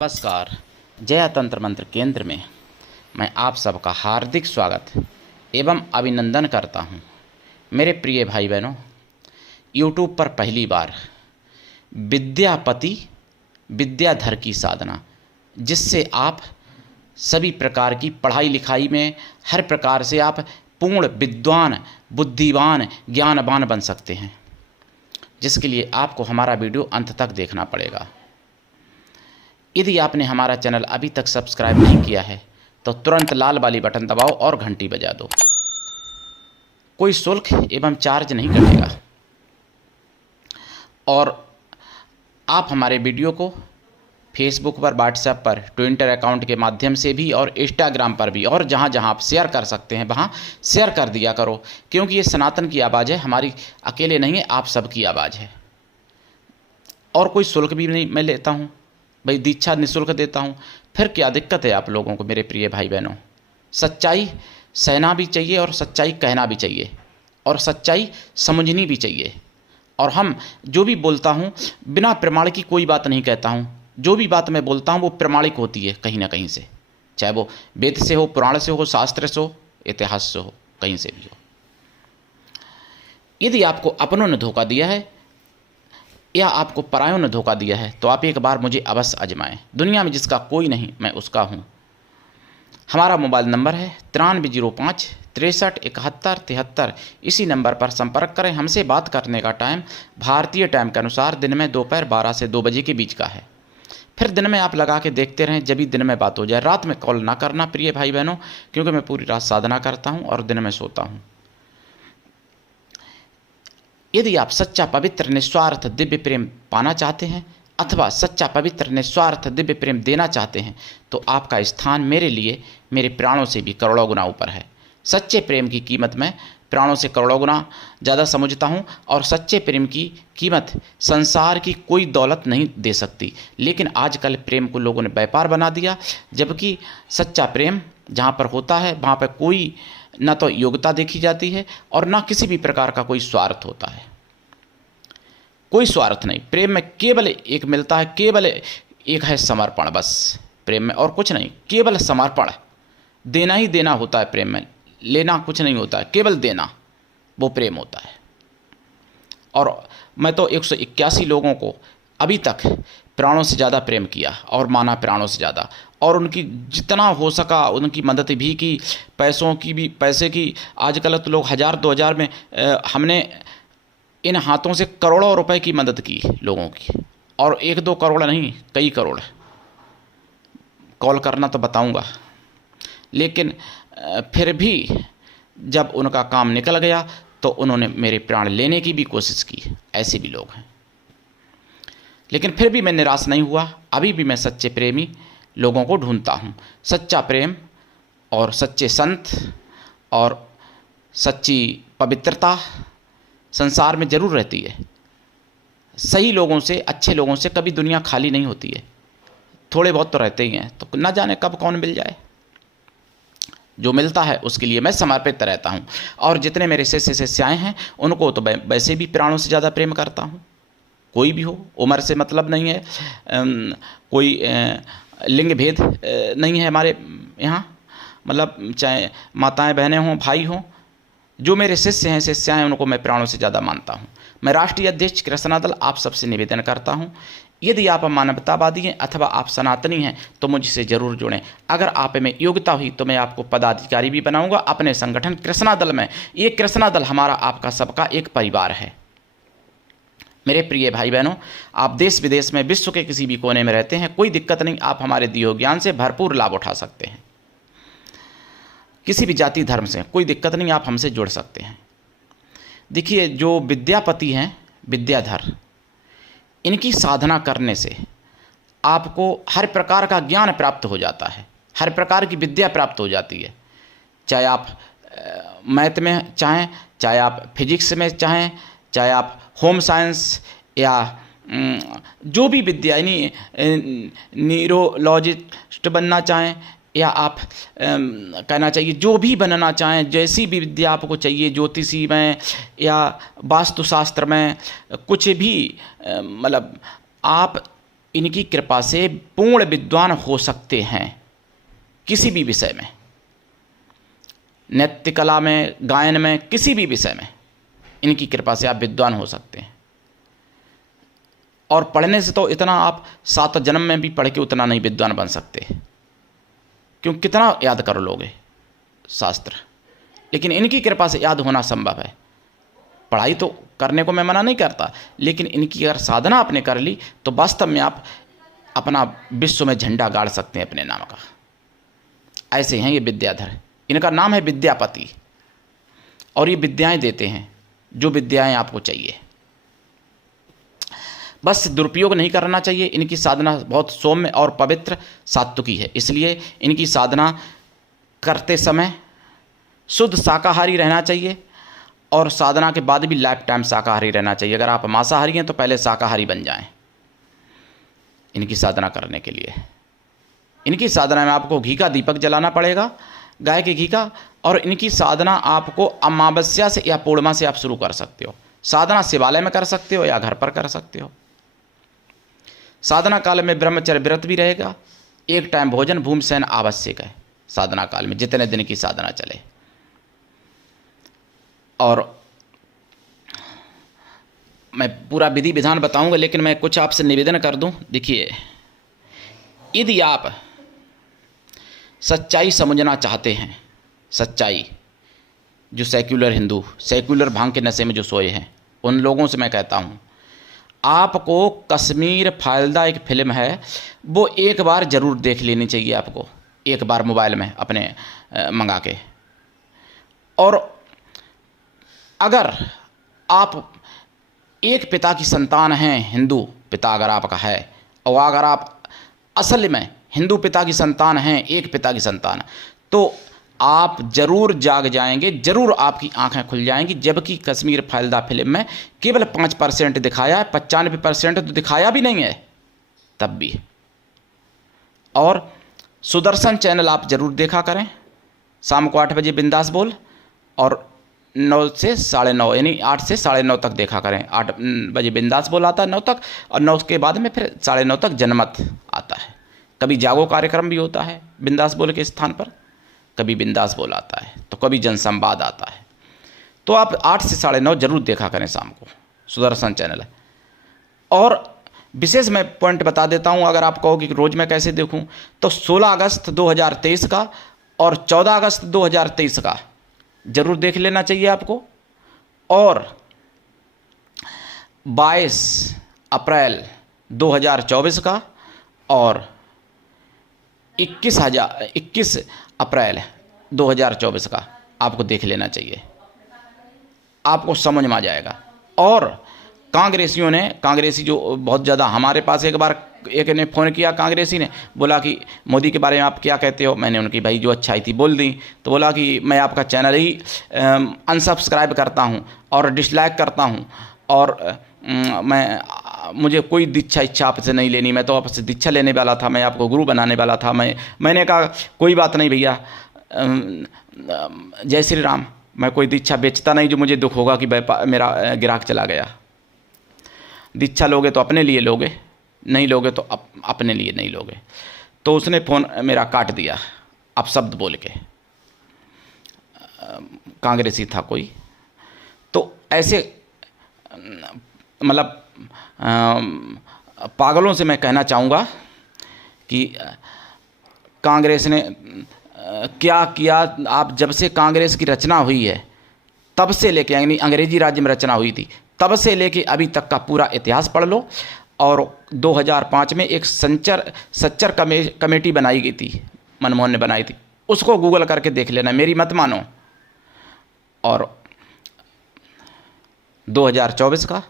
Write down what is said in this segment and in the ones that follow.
नमस्कार। जया तंत्र मंत्र केंद्र में मैं आप सबका हार्दिक स्वागत एवं अभिनंदन करता हूं। मेरे प्रिय भाई बहनों, यूट्यूब पर पहली बार विद्यापति विद्याधर की साधना, जिससे आप सभी प्रकार की पढ़ाई लिखाई में हर प्रकार से आप पूर्ण विद्वान, बुद्धिवान, ज्ञानवान बन सकते हैं, जिसके लिए आपको हमारा वीडियो अंत तक देखना पड़ेगा। यदि आपने हमारा चैनल अभी तक सब्सक्राइब नहीं किया है तो तुरंत लाल वाली बटन दबाओ और घंटी बजा दो। कोई शुल्क एवं चार्ज नहीं कटेगा और आप हमारे वीडियो को फेसबुक पर, व्हाट्सएप पर, ट्विटर अकाउंट के माध्यम से भी और इंस्टाग्राम पर भी और जहाँ जहाँ आप शेयर कर सकते हैं वहाँ शेयर कर दिया करो, क्योंकि ये सनातन की आवाज़ है, हमारी अकेले नहीं है, आप सबकी आवाज़ है। और कोई शुल्क भी नहीं मैं लेता हूँ भाई, दीक्षा निःशुल्क देता हूँ। फिर क्या दिक्कत है आप लोगों को? मेरे प्रिय भाई बहनों, सच्चाई सहना भी चाहिए और सच्चाई कहना भी चाहिए और सच्चाई समझनी भी चाहिए। और हम जो भी बोलता हूँ बिना प्रमाण की कोई बात नहीं कहता हूँ। जो भी बात मैं बोलता हूँ वो प्रमाणिक होती है कहीं ना कहीं से, चाहे वो वेद से हो, पुराण से हो, शास्त्र से हो, इतिहास से हो, कहीं से भी हो। यदि आपको अपनों ने धोखा दिया है या आपको परायों ने धोखा दिया है तो आप एक बार मुझे अवश्य आजमाएं। दुनिया में जिसका कोई नहीं, मैं उसका हूं। हमारा मोबाइल नंबर है 9305 63 71 73। इसी नंबर पर संपर्क करें। हमसे बात करने का टाइम भारतीय टाइम के अनुसार दिन में दोपहर 12 से 2 बजे के बीच का है। फिर दिन में आप लगा के देखते रहें, जब भी दिन में बात हो जाए। रात में कॉल ना करना प्रिय भाई बहनों, क्योंकि मैं पूरी रात साधना करता हूँ और दिन में सोता हूँ। यदि आप सच्चा पवित्र निस्वार्थ दिव्य प्रेम पाना चाहते हैं अथवा सच्चा पवित्र निस्वार्थ दिव्य प्रेम देना चाहते हैं तो आपका स्थान मेरे लिए मेरे प्राणों से भी करोड़ों गुना ऊपर है। सच्चे प्रेम की कीमत मैं प्राणों से करोड़ों गुना ज़्यादा समझता हूँ और सच्चे प्रेम की कीमत संसार की कोई दौलत नहीं दे सकती। लेकिन आजकल प्रेम को लोगों ने व्यापार बना दिया, जबकि सच्चा प्रेम जहाँ पर होता है वहाँ पर कोई न तो योग्यता देखी जाती है और न किसी भी प्रकार का कोई स्वार्थ होता है। कोई स्वार्थ नहीं। प्रेम में केवल एक मिलता है, केवल एक है समर्पण। बस प्रेम में और कुछ नहीं, केवल समर्पण। देना ही देना होता है प्रेम में, लेना कुछ नहीं होता है, केवल देना वो प्रेम होता है। और मैं तो 181 लोगों को अभी तक प्राणों से ज़्यादा प्रेम किया और माना प्राणों से ज़्यादा, और उनकी जितना हो सका उनकी मदद भी की, पैसों की भी, पैसे की। आजकल तो लोग 1000 2000 में हमने इन हाथों से करोड़ों रुपए की मदद की लोगों की, और 1-2 करोड़ नहीं, कई करोड़। कॉल करना तो बताऊंगा, लेकिन फिर भी जब उनका काम निकल गया तो उन्होंने मेरे प्राण लेने की भी कोशिश की। ऐसे भी लोग हैं, लेकिन फिर भी मैं निराश नहीं हुआ। अभी भी मैं सच्चे प्रेमी लोगों को ढूंढता हूँ। सच्चा प्रेम और सच्चे संत और सच्ची पवित्रता संसार में जरूर रहती है। सही लोगों से, अच्छे लोगों से कभी दुनिया खाली नहीं होती है। थोड़े बहुत तो रहते ही हैं, तो ना जाने कब कौन मिल जाए। जो मिलता है उसके लिए मैं समर्पित रहता हूँ। और जितने मेरे शिष्य शिष्याएँ हैं उनको तो मैं वैसे भी प्राणों से ज़्यादा प्रेम करता हूँ। कोई भी हो, उम्र से मतलब नहीं है, कोई लिंग भेद नहीं है हमारे यहाँ। मतलब चाहे माताएं बहनें हों, भाई हों, जो मेरे शिष्य हैं शिष्याएँ उनको मैं प्राणों से ज़्यादा मानता हूँ। मैं राष्ट्रीय अध्यक्ष कृष्णा दल आप सबसे निवेदन करता हूँ, यदि आप मानवतावादी हैं अथवा आप सनातनी हैं तो मुझसे ज़रूर जुड़ें। अगर आप में योग्यता हुई तो मैं आपको पदाधिकारी भी बनाऊंगा अपने संगठन कृष्णा दल में। ये कृष्णा दल हमारा आपका सबका एक परिवार है। मेरे प्रिय भाई बहनों, आप देश विदेश में, विश्व के किसी भी कोने में रहते हैं, कोई दिक्कत नहीं, आप हमारे दिए हुए ज्ञान से भरपूर लाभ उठा सकते हैं। किसी भी जाति धर्म से कोई दिक्कत नहीं, आप हमसे जुड़ सकते हैं। देखिए, जो विद्यापति हैं विद्याधर, इनकी साधना करने से आपको हर प्रकार का ज्ञान प्राप्त हो जाता है, हर प्रकार की विद्या प्राप्त हो जाती है। चाहे आप मैथ में चाहें, चाहे आप फिजिक्स में चाहें, चाहे आप होम साइंस या जो भी विद्या, यानी न्यूरोलॉजिस्ट बनना चाहें, या आप कहना चाहिए जो भी बनना चाहें, जैसी भी विद्या आपको चाहिए, ज्योतिषी में या वास्तुशास्त्र में, कुछ भी, मतलब आप इनकी कृपा से पूर्ण विद्वान हो सकते हैं किसी भी विषय में, नृत्य कला में, गायन में, किसी भी विषय में इनकी कृपा से आप विद्वान हो सकते हैं। और पढ़ने से तो इतना आप 7 जन्म में भी पढ़ के उतना नहीं विद्वान बन सकते, क्यों कितना याद कर लोगे शास्त्र, लेकिन इनकी कृपा से याद होना संभव है। पढ़ाई तो करने को मैं मना नहीं करता, लेकिन इनकी अगर साधना आपने कर ली तो वास्तव में आप अपना विश्व में झंडा गाड़ सकते हैं अपने नाम का। ऐसे हैं ये विद्याधर, इनका नाम है विद्यापति, और ये विद्याएं देते हैं जो विद्याएं आपको चाहिए। बस दुरुपयोग नहीं करना चाहिए। इनकी साधना बहुत सौम्य और पवित्र सात्विकी है, इसलिए इनकी साधना करते समय शुद्ध शाकाहारी रहना चाहिए, और साधना के बाद भी लाइफ टाइम शाकाहारी रहना चाहिए। अगर आप मांसाहारी हैं तो पहले शाकाहारी बन जाएं इनकी साधना करने के लिए। इनकी साधना में आपको घी का दीपक जलाना पड़ेगा, गाय के घी का, और इनकी साधना आपको अमावस्या से या पूर्णिमा से आप शुरू कर सकते हो। साधना शिवालय में कर सकते हो या घर पर कर सकते हो। साधना काल में ब्रह्मचर्य व्रत भी रहेगा, एक टाइम भोजन, भूमि शयन आवश्यक है साधना काल में, जितने दिन की साधना चले। और मैं पूरा विधि विधान बताऊंगा, लेकिन मैं कुछ आपसे निवेदन कर दूं। देखिए, यदि आप सच्चाई समझना चाहते हैं, सच्चाई, जो सेक्युलर हिंदू, सेक्युलर भांग के नशे में जो सोए हैं, उन लोगों से मैं कहता हूं, आपको कश्मीर फाइल्दा एक फिल्म है, वो एक बार ज़रूर देख लेनी चाहिए आपको, एक बार मोबाइल में अपने मंगा के। और अगर आप एक पिता की संतान हैं, हिंदू पिता अगर आपका है, और अगर आप असल में हिंदू पिता की संतान हैं, एक पिता की संतान, तो आप जरूर जाग जाएंगे, जरूर आपकी आंखें खुल जाएंगी। जबकि कश्मीर फाइल्दा फिल्म में केवल 5% दिखाया है, 95% तो दिखाया भी नहीं है तब भी। और सुदर्शन चैनल आप जरूर देखा करें, शाम को 8 बजे बिंदास बोल, और 9 से 9:30 यानी 8 से 9:30 तक देखा करें। 8 बजे बिंदास बोल आता है 9 तक, और 9 के बाद में फिर 9:30 तक जनमत आता है। कभी जागो कार्यक्रम भी होता है बिंदास बोल के स्थान पर, कभी बिंदास बोल आता है, तो कभी जनसंवाद आता है। तो आप 8 से 9:30 जरूर देखा करें शाम को, सुदर्शन चैनल है। और विशेष मैं पॉइंट बता देता हूं, अगर आप कहोगे कि रोज़ मैं कैसे देखूं, तो 16 अगस्त 2023 का और 14 अगस्त 2023 का जरूर देख लेना चाहिए आपको, और 22 अप्रैल 2024 का और 21 अप्रैल 2024 का आपको देख लेना चाहिए, आपको समझ में आ जाएगा। और कांग्रेसियों ने, कांग्रेसी जो बहुत ज़्यादा, हमारे पास एक बार एक ने फ़ोन किया, कांग्रेसी ने बोला कि मोदी के बारे में आप क्या कहते हो। मैंने उनकी भाई जो अच्छाई थी बोल दी, तो बोला कि मैं आपका चैनल ही अनसब्सक्राइब करता हूं और डिसलाइक करता हूं, और मुझे कोई दीक्षा इच्छा आपसे नहीं लेनी, मैं तो आपसे दीक्षा लेने वाला था, मैं आपको गुरु बनाने वाला था। मैंने कहा कोई बात नहीं भैया, जय श्री राम, मैं कोई दीक्षा बेचता नहीं जो मुझे दुख होगा कि मेरा ग्राहक चला गया। दीक्षा लोगे तो अपने लिए लोगे, नहीं लोगे तो अपने लिए नहीं लोगे। तो उसने फ़ोन मेरा काट दिया अपशब्द बोल के, कांग्रेसी था कोई। तो ऐसे मतलब पागलों से मैं कहना चाहूँगा कि कांग्रेस ने क्या किया। आप जब से कांग्रेस की रचना हुई है तब से लेके, यानी अंग्रेजी राज्य में रचना हुई थी, तब से लेके अभी तक का पूरा इतिहास पढ़ लो। और 2005 में एक सच्चर कमेटी बनाई गई थी, मनमोहन ने बनाई थी, उसको गूगल करके देख लेना, मेरी मत मानो। और 2024 का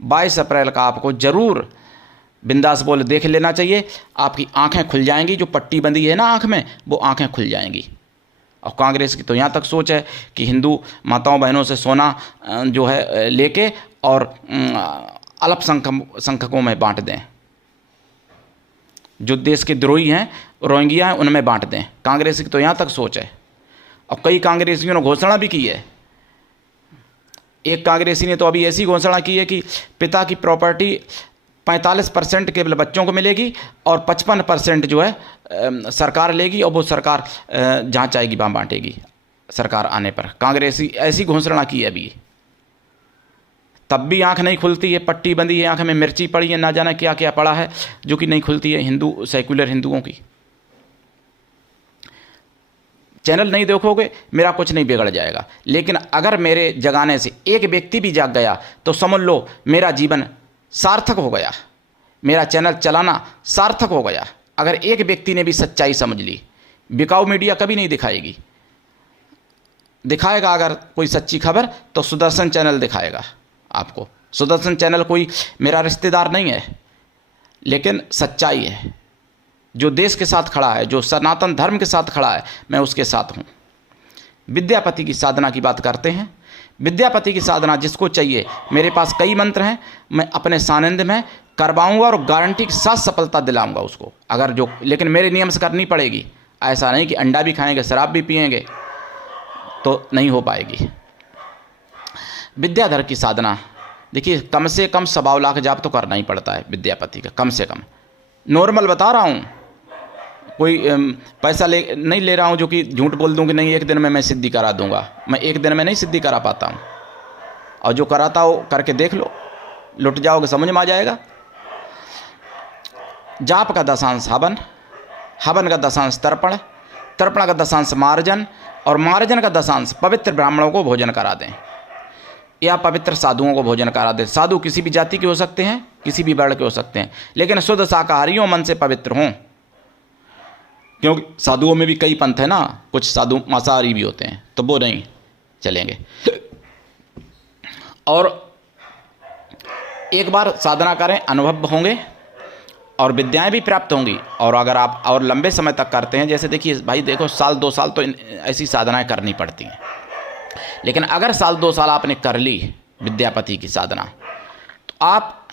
22 अप्रैल का आपको ज़रूर बिंदास बोल देख लेना चाहिए, आपकी आंखें खुल जाएंगी। जो पट्टी बंधी है ना आंख में, वो आंखें खुल जाएंगी। और कांग्रेस की तो यहाँ तक सोच है कि हिंदू माताओं बहनों से सोना जो है लेके और अल्पसंख्यकों में बांट दें, जो देश के द्रोही हैं, रोहिंग्या हैं, उनमें बांट दें। कांग्रेस की तो यहाँ तक सोच है। और कई कांग्रेसियों ने घोषणा भी की है। एक कांग्रेसी ने तो अभी ऐसी घोषणा की है कि पिता की प्रॉपर्टी 45% केवल बच्चों को मिलेगी और 55% जो है सरकार लेगी, और वो सरकार जहाँ चाहेगी वहाँ बांटेगी सरकार आने पर। कांग्रेस ऐसी घोषणा की है अभी, तब भी आंख नहीं खुलती है, पट्टी बंदी है, आंख में मिर्ची पड़ी है, ना जाना क्या क्या पड़ा है जो कि नहीं खुलती है हिंदू सेक्युलर हिंदुओं की। चैनल नहीं देखोगे मेरा कुछ नहीं बिगड़ जाएगा, लेकिन अगर मेरे जगाने से एक व्यक्ति भी जाग गया तो समझ लो मेरा जीवन सार्थक हो गया, मेरा चैनल चलाना सार्थक हो गया। अगर एक व्यक्ति ने भी सच्चाई समझ ली, बिकाऊ मीडिया कभी नहीं दिखाएगी, दिखाएगा अगर कोई सच्ची खबर तो सुदर्शन चैनल दिखाएगा आपको। सुदर्शन चैनल कोई मेरा रिश्तेदार नहीं है, लेकिन सच्चाई है। जो देश के साथ खड़ा है, जो सनातन धर्म के साथ खड़ा है, मैं उसके साथ हूँ। विद्यापति की साधना की बात करते हैं। विद्यापति की साधना जिसको चाहिए, मेरे पास कई मंत्र हैं, मैं अपने सानिध्य में करवाऊंगा और गारंटी के साथ सफलता दिलाऊंगा उसको। अगर जो, लेकिन मेरे नियम से करनी पड़ेगी। ऐसा नहीं कि अंडा भी खाएंगे शराब भी पिएंगे तो नहीं हो पाएगी। विद्याधर की साधना देखिए, कम से कम 1.25 लाख जाप तो करना ही पड़ता है विद्यापति का, कम से कम। नॉर्मल बता रहा हूँ, कोई पैसा नहीं ले रहा हूँ जो कि झूठ बोल दूँ कि नहीं एक दिन में मैं सिद्धि करा दूंगा। मैं एक दिन में नहीं सिद्धि करा पाता हूँ, और जो कराता हो करके देख लो, लुट जाओगे, समझ में आ जाएगा। जाप का दशांश हवन, हवन का दशांश तर्पण, तर्पण का दशांश मार्जन, और मार्जन का दशांश पवित्र ब्राह्मणों को भोजन करा दें या पवित्र साधुओं को भोजन करा दें। साधु किसी भी जाति के हो सकते हैं, किसी भी वर्ण के हो सकते हैं, लेकिन शुद्ध शाकाहारियों मन से पवित्र हों, क्योंकि साधुओं में भी कई पंथ है ना, कुछ साधु मांसाहारी भी होते हैं, तो वो नहीं चलेंगे। और एक बार साधना करें, अनुभव होंगे और विद्याएं भी प्राप्त होंगी। और अगर आप और लंबे समय तक करते हैं, जैसे देखिए भाई, देखो 1-2 साल तो ऐसी साधनाएं करनी पड़ती हैं, लेकिन अगर 1-2 साल आपने कर ली विद्यापति की साधना, तो आप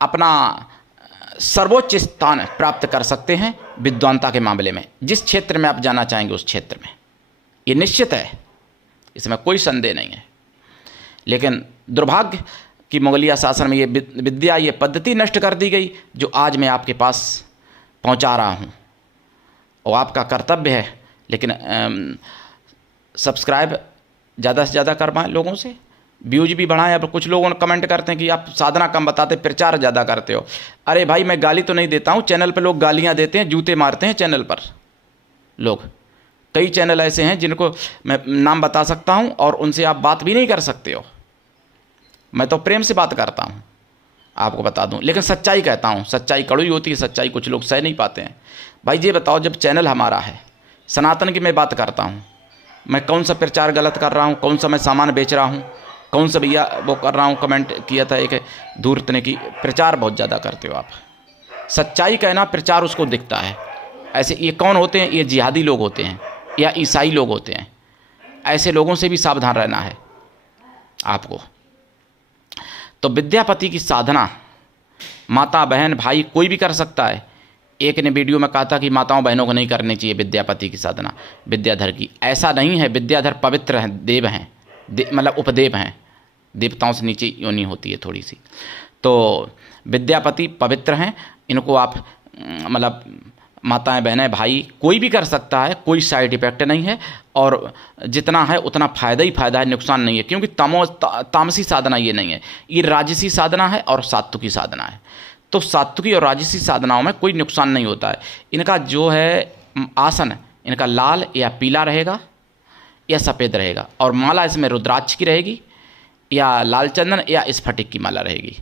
अपना सर्वोच्च स्थान प्राप्त कर सकते हैं विद्वानता के मामले में। जिस क्षेत्र में आप जाना चाहेंगे उस क्षेत्र में, ये निश्चित है, इसमें कोई संदेह नहीं है। लेकिन दुर्भाग्य कि मुगलिया शासन में ये विद्या, ये पद्धति नष्ट कर दी गई जो आज मैं आपके पास पहुंचा रहा हूं। और आपका कर्तव्य है, लेकिन सब्सक्राइब ज़्यादा से ज़्यादा करवाएं, लोगों से व्यूज भी बढ़ाएं। अब कुछ लोगों ने कमेंट करते हैं कि आप साधना कम बताते, प्रचार ज़्यादा करते हो। अरे भाई, मैं गाली तो नहीं देता हूँ, चैनल पर लोग गालियाँ देते हैं, जूते मारते हैं चैनल पर लोग। कई चैनल ऐसे हैं जिनको मैं नाम बता सकता हूँ और उनसे आप बात भी नहीं कर सकते हो। मैं तो प्रेम से बात करता हूँ, आपको बता दूँ, लेकिन सच्चाई कहता हूँ। सच्चाई कड़वी होती है, सच्चाई कुछ लोग सह नहीं पाते हैं। भाई ये बताओ, जब चैनल हमारा है, सनातन की मैं बात करता हूँ, मैं कौन सा प्रचार गलत कर रहा हूँ, कौन सा मैं सामान बेच रहा हूँ, कौन सा भैया वो कर रहा हूँ। कमेंट किया था एक धूर्त ने कि प्रचार बहुत ज़्यादा करते हो आप। सच्चाई कहना, प्रचार उसको दिखता है। ऐसे ये कौन होते हैं? ये जिहादी लोग होते हैं या ईसाई लोग होते हैं। ऐसे लोगों से भी सावधान रहना है आपको। तो विद्यापति की साधना माता बहन भाई कोई भी कर सकता है। एक ने वीडियो में कहा था कि माताओं बहनों को नहीं करनी चाहिए विद्यापति की साधना, विद्याधर की। ऐसा नहीं है, विद्याधर पवित्र हैं, देव हैं, मतलब उपदेव हैं, देवताओं से नीचे योनि होती है थोड़ी सी। तो विद्यापति पवित्र हैं, इनको आप मतलब माताएं बहनें भाई कोई भी कर सकता है, कोई साइड इफेक्ट नहीं है। और जितना है उतना फ़ायदा ही फ़ायदा है, नुकसान नहीं है। क्योंकि तामसी साधना ये नहीं है, ये राजसी साधना है और सात्विकी साधना है। तो सात्विकी और राजसी साधनाओं में कोई नुकसान नहीं होता है। इनका जो है आसन, इनका लाल या पीला रहेगा या सफ़ेद रहेगा, और माला इसमें रुद्राक्ष की रहेगी या लाल चंदन या स्फटिक की माला रहेगी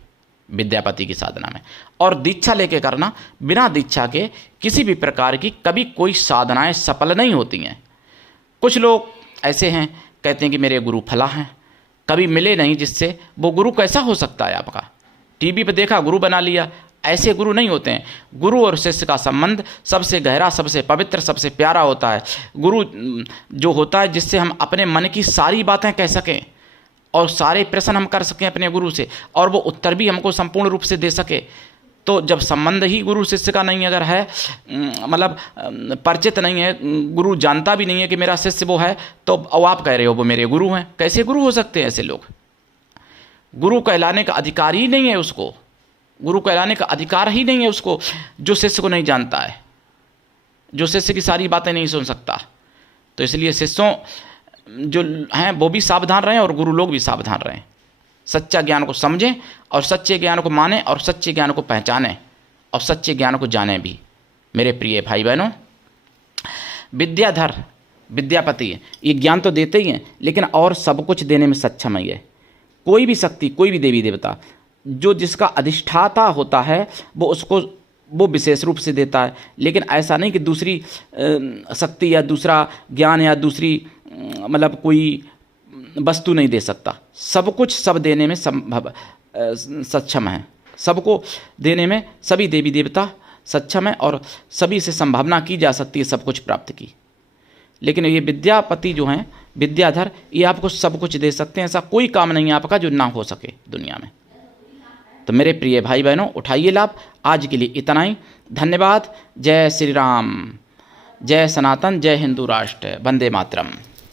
विद्यापति की साधना में। और दीक्षा लेके करना, बिना दीक्षा के किसी भी प्रकार की कभी कोई साधनाएं सफल नहीं होती हैं। कुछ लोग ऐसे हैं, कहते हैं कि मेरे गुरु फला हैं, कभी मिले नहीं जिससे, वो गुरु कैसा हो सकता है आपका? टीवी पे देखा, गुरु बना लिया। ऐसे गुरु नहीं होते हैं। गुरु और शिष्य का संबंध सबसे गहरा, सबसे पवित्र, सबसे प्यारा होता है। गुरु जो होता है जिससे हम अपने मन की सारी बातें कह सकें और सारे प्रश्न हम कर सकें अपने गुरु से, और वो उत्तर भी हमको संपूर्ण रूप से दे सके। तो जब संबंध ही गुरु शिष्य का नहीं अगर है, मतलब परिचित नहीं है, गुरु जानता भी नहीं है कि मेरा शिष्य वो है, तो अब आप कह रहे हो वो मेरे गुरु हैं। कैसे गुरु हो सकते हैं ऐसे लोग? गुरु कहलाने का अधिकार ही नहीं है उसको। गुरु कहलाने का अधिकार ही नहीं है उसको, जो शिष्य को नहीं जानता है, जो शिष्य की सारी बातें नहीं सुन सकता। तो इसलिए शिष्यों जो हैं वो भी सावधान रहें और गुरु लोग भी सावधान रहें। सच्चा ज्ञान को समझें और सच्चे ज्ञान को मानें और सच्चे ज्ञान को पहचानें और सच्चे ज्ञान को जानें भी। मेरे प्रिय भाई बहनों, विद्याधर विद्यापति ये ज्ञान तो देते ही हैं, लेकिन और सब कुछ देने में सक्षम है। ये कोई भी शक्ति, कोई भी देवी देवता जो जिसका अधिष्ठाता होता है वो विशेष रूप से देता है। लेकिन ऐसा नहीं कि दूसरी शक्ति या दूसरा ज्ञान या दूसरी मतलब कोई वस्तु नहीं दे सकता। सब कुछ सब देने में सक्षम है। सबको देने में सभी देवी देवता सक्षम है और सभी से संभावना की जा सकती है सब कुछ प्राप्त की। लेकिन ये विद्यापति जो हैं, विद्याधर, ये आपको सब कुछ दे सकते हैं। ऐसा कोई काम नहीं है आपका जो ना हो सके दुनिया में। तो मेरे प्रिय भाई बहनों, उठाइए लाभ। आज के लिए इतना ही। धन्यवाद। जय श्री राम, जय सनातन, जय हिंदू राष्ट्र, वंदे मातरम।